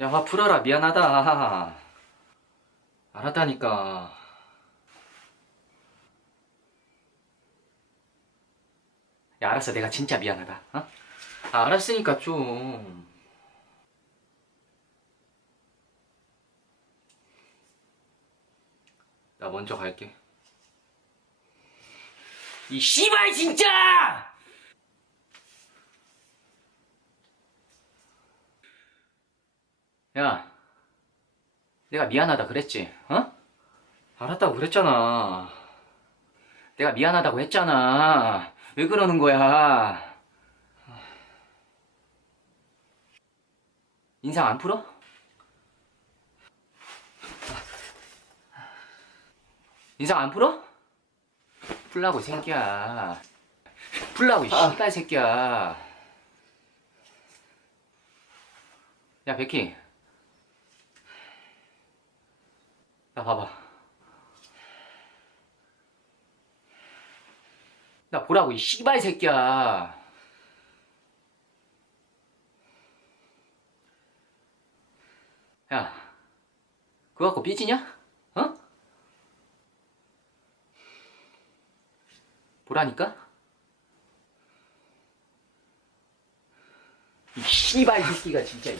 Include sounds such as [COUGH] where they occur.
야, 화 풀어라. 미안하다. [LAUGHS] 알았다니까. 야, 알았어. 내가 진짜 미안하다. 어? 아, 알았으니까 좀. 나 먼저 갈게. 이 씨발 진짜! 야, 내가 미안하다 그랬지? 어? 알았다고 그랬잖아. 내가 미안하다고 했잖아. 왜 그러는 거야? 인상 안 풀어? 인상 안 풀어? 풀라고 이 새끼야. 풀라고 이 씨발 새끼야. 야 베키. 나 봐봐. 나 보라고 이 씨발 새끼야. 야, 그거 갖고 삐지냐? 어? 보라니까? 이 씨발 새끼가 진짜.